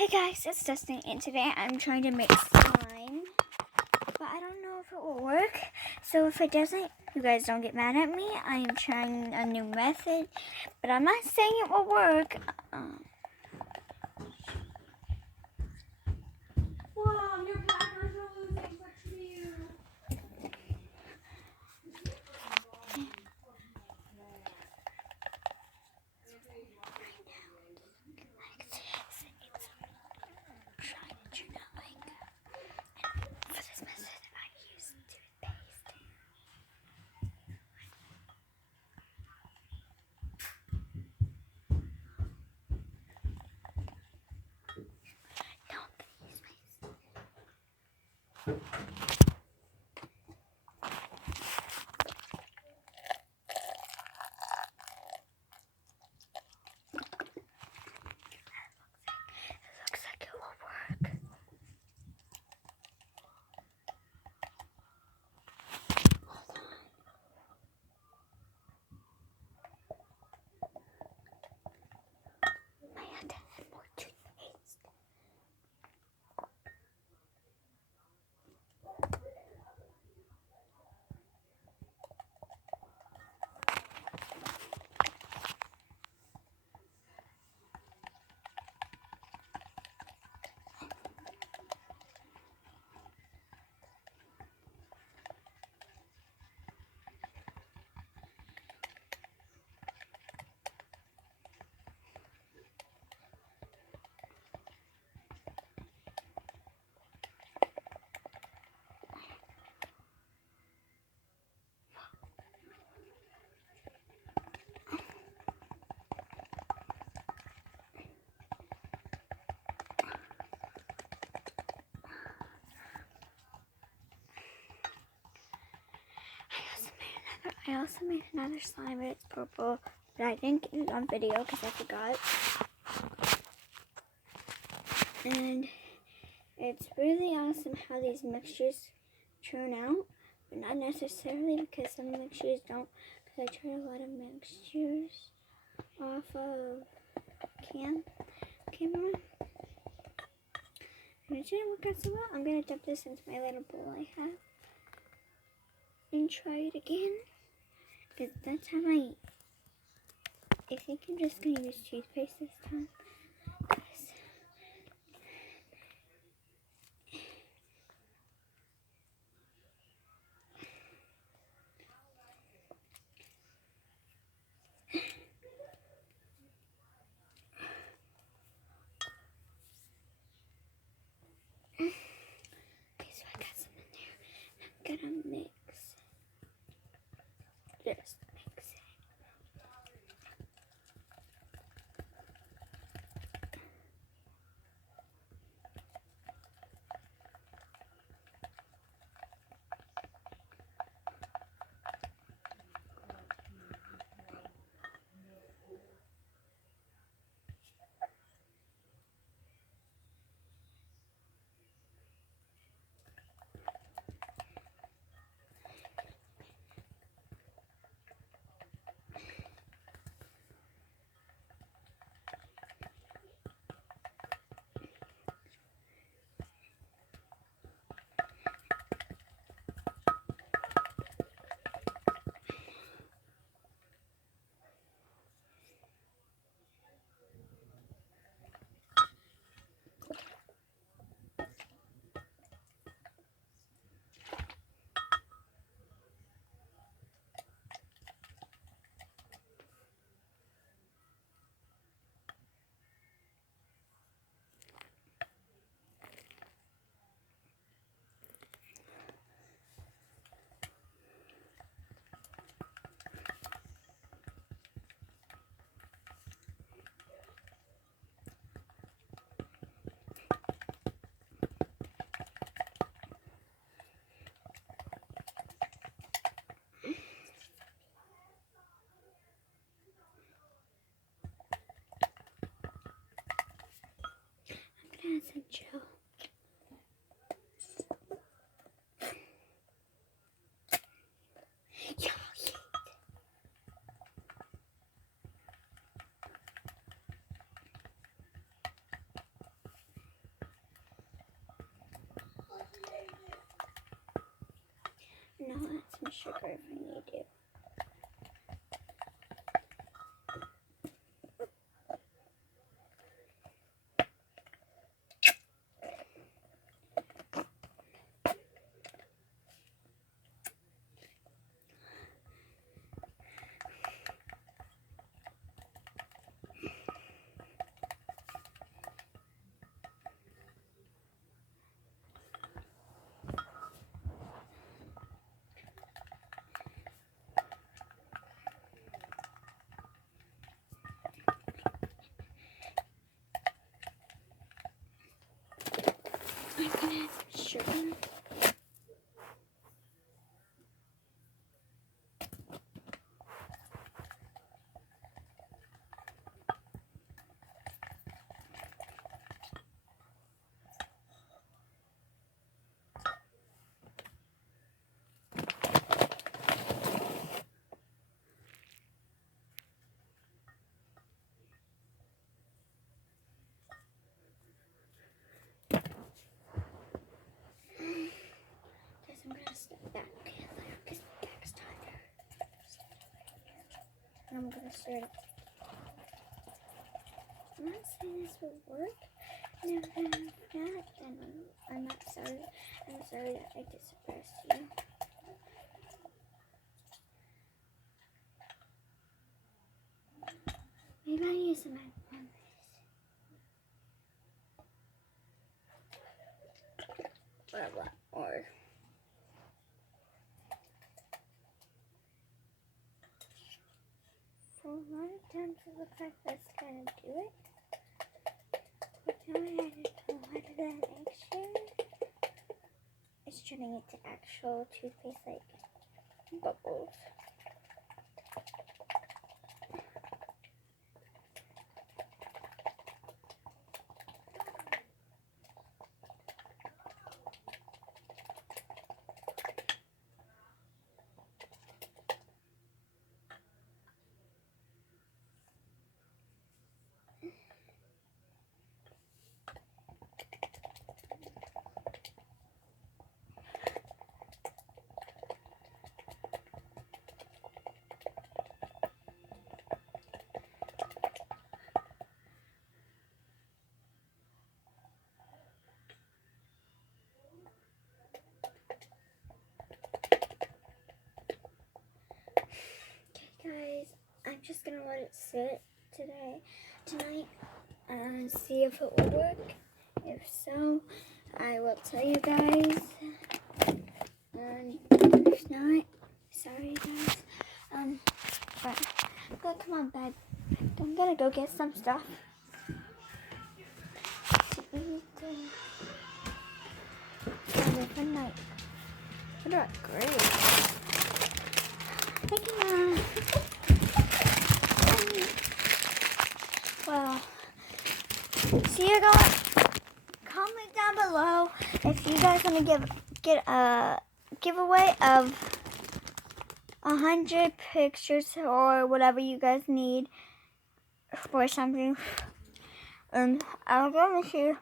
Hey guys, it's Destiny, and today I'm trying to make slime, but I don't know if it will work. So if it doesn't, you guys don't get mad at me. I am trying a new method, but I'm not saying it will work. Mom, your Packers are losing. Such to you. For this method, I use toothpaste. Don't use my. It looks like it will work. Hold on. I have to add more toothpaste. I also made another slime, but it's purple. But I didn't get it on video because I forgot. And it's really awesome how these mixtures turn out, but not necessarily because some mixtures don't. Because I tried a lot of mixtures off of camera, and it didn't work out so well. I'm gonna dump this into my little bowl I have and try it again. Because that's how I think I'm just gonna use toothpaste this time. Okay, so I got some in there. I'm gonna mix. Just mix it. more sugar if I need to. I'm gonna add some sugar. Guess I'm gonna step back because my back's tired. I'm gonna start it. I'm not saying this will work. And if not, then I'm not sorry. I'm sorry that I disappressed you. Maybe I use some on this. Or for a lot of times it looks like that's gonna do it. But now I added a lot of that extra. It's turning into actual toothpaste like bubbles. Guys, I'm just gonna let it sit tonight, and see if it will work. If so, I will tell you guys. And if not, sorry guys. But go to my bed. I'm gonna go get some stuff to eat. Have a fun night. You're doing great. Thank you, Mom. Well, see you guys. Comment down below if you guys want to get a giveaway of 100 pictures or whatever you guys need for something. I'll promise you